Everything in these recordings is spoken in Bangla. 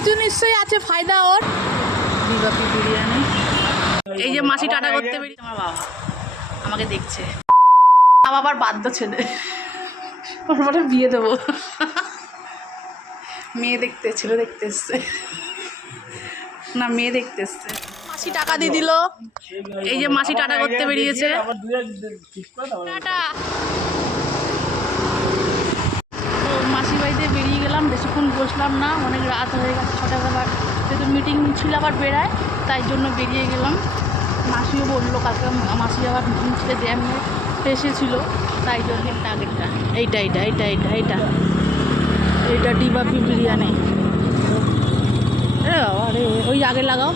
কিছু নিশ্চয়ই আছে ফায়দা ওর। দিবাপি বিরিয়ানি। এই যে মাসি টাটা করতে বেরিয়েছে, আমার বাবা আমাকে দেখছে। আমার বাবার বাধ্য ছেলে, ওর বলে বিয়ে দেবো। মেয়ে দেখতে, ছেলে দেখতে এসছে না, মেয়ে দেখতে এসছে। মাসি টাকা দিয়ে দিল। এই যে মাসি টাটা করতে বেরিয়েছে, টাটা। তো মাসি বাড়িতে বেরিয়ে গেলাম, বেশিক্ষণ বসলাম না, অনেক রাত হয়ে গেছে, 6টা আবার যেহেতু মিটিং ছিল আবার বেড়ায়, তাই জন্য বেরিয়ে গেলাম। মাসিও বললো কালকে মাসি আবার মিটিং ছিল, জ্যামে এসেছিলো, তাই জন্য আগেরটা এইটা দিবাপি বিরিয়ানি। আরে ওই আগে লাগাও।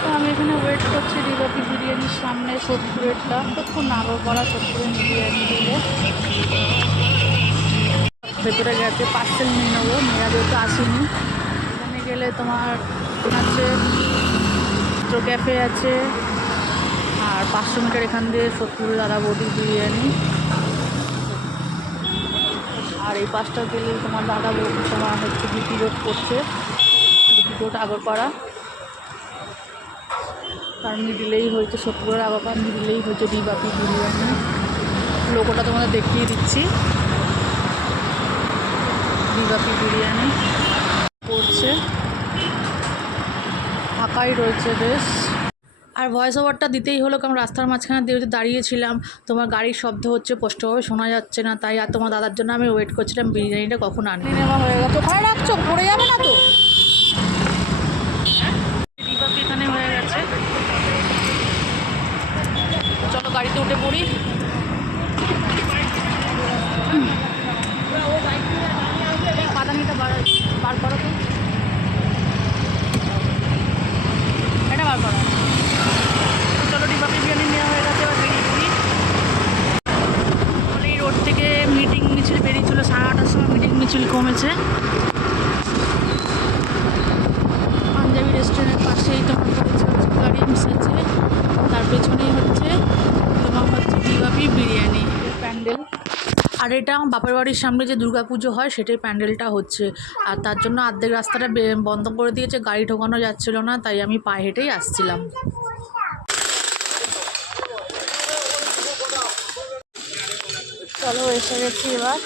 তো আমি এখানে ওয়েট করছি দিবাপি বিরিয়ানির সামনে, সত্যুরেরটা কতক্ষণ নাগর করা সত্যুরের বিরিয়ানি দিলে। ভেতরে গেছে পার্সেল নিয়ে নেবো, মেয়েরা যেহেতু আসেনি। এখানে গেলে তোমার আছে তো ক্যাফে আছে, আর 500 মিটার এখান দিয়ে সত্যুরের দাদা বৌদির বিরিয়ানি। আর এই পাশটা গেলে তোমার দাদা বৌদি তোমার হচ্ছে বিপি রোড পড়ছে, বিপি রোড আগরপাড়া। তার মিডিলেই হয়েছে সত্যুরের আগরপাড়া, মিডিলেই হয়েছে দিবাপি বিরিয়ানি। লোগোটা তোমাদের দেখিয়ে দিচ্ছি, দিবাপি বিরিয়ানি পড়ছে, ফাঁকাই রয়েছে বেশ। আর ভয়েস ওভারটা দিতেই হলো, কারণ রাস্তার মাঝখানে দিয়ে দাঁড়িয়েছিলাম, তোমার গাড়ির শব্দ হচ্ছে, স্পষ্টভাবে শোনা যাচ্ছে না, তাই আর তোমার দাদার জন্য আমি ওয়েট করছিলাম বিরিয়ানিটা কখন আনবে। নেওয়া হয়ে গেছে, ওখানে রাখছো, পড়ে যাবে না তো। দিবাপি এখানে হয়ে গেছে, চলো গাড়িতে উঠে পড়ি। পাদানিটা বার করো তো, এটা বার করো। চলো দিবাপি বিরিয়ানি নেওয়া হয়ে গেছে, এবার বেরিয়ে পড়ি। এই রোড থেকে মিটিং মিছিল বেরিয়েছিল, 8:30টার সময় মিটিং মিছিল কমেছে। পাঞ্জাবি রেস্টুরেন্টের পাশেই তোমার পড়েছে হচ্ছে গাড়ি মিশেছে, তার পেছনেই হচ্ছে তোমার হচ্ছে দিবাপি বিরিয়ানি প্যান্ডেল। আর এটা আমার বাপের বাড়ির সামনে যে দুর্গাপুজো হয় সেটাই প্যান্ডেলটা হচ্ছে, আর তার জন্য অর্ধেক রাস্তাটা বন্ধ করে দিয়েছে, গাড়ি ঢোকানো যাচ্ছিল না, তাই আমি পায়ে হেঁটেই আসছিলাম। চলো এসে গেছি এবার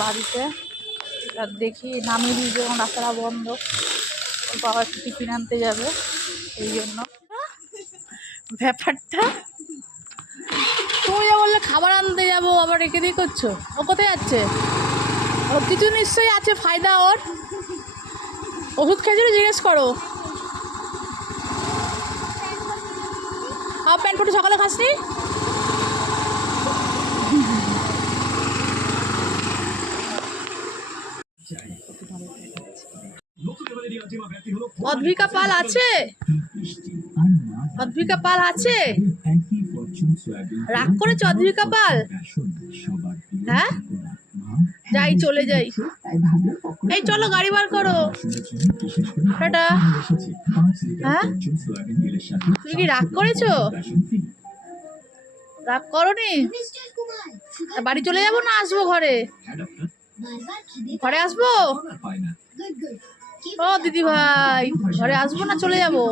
বাড়িতে, আর দেখি নামিয়ে দিয়ে যখন রাস্তাটা বন্ধ, ওর বাবা একটু টিফিন আনতে যাবে, এই জন্য ব্যাপারটা। তুমি যা বললে খাবার আনতে যাবো, আবার রেখে দিয়ে করছো, ও কোথায় যাচ্ছে? ওর কিছু নিশ্চয়ই আছে ফায়দা ওর, ওষুধ খেয়েছিল জিজ্ঞেস করো। হাফ প্যান্ট ফুটে সকালে খাসনি? অদ্ভিকা পাল আছে, অদ্ভিকা পাল আছে, রাগ করেছে অদ্ভিকা পাল? হ্যাঁ যাই, চলে যাই। এই চলো গাড়ি বার করো, টাটা। হ্যাঁ তুমি কি রাগ করেছো? রাগ করোনি? বাড়ি চলে যাবো না আসবো ঘরে? ঘরে আসবো। ও দিদি ভাই, ঘরে আসবো না চলে যাবো?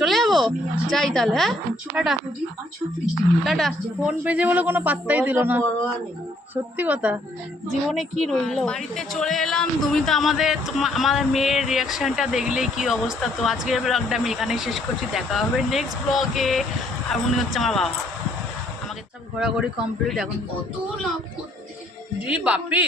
চলে যাবো, যাই তাহলে। হ্যাঁ টাটা টাটা। ফোন পেয়েছে বলে কোনো পাত্তাই দিল না, সত্যি কথা, জীবনে কি রইলো। বাড়িতে চলে এলাম, তুমি তো আমাদের মেয়ের রিয়াকশানটা দেখলেই কি অবস্থা। তো আজকের ব্লগটা আমি এখানে শেষ করছি, দেখা হবে নেক্সট ব্লগে। আর মনে হচ্ছে আমার বাবা, আমাকে সব ঘোরাঘুরি কমপ্লিট, এখন কত লাভ করতে দিবাপি।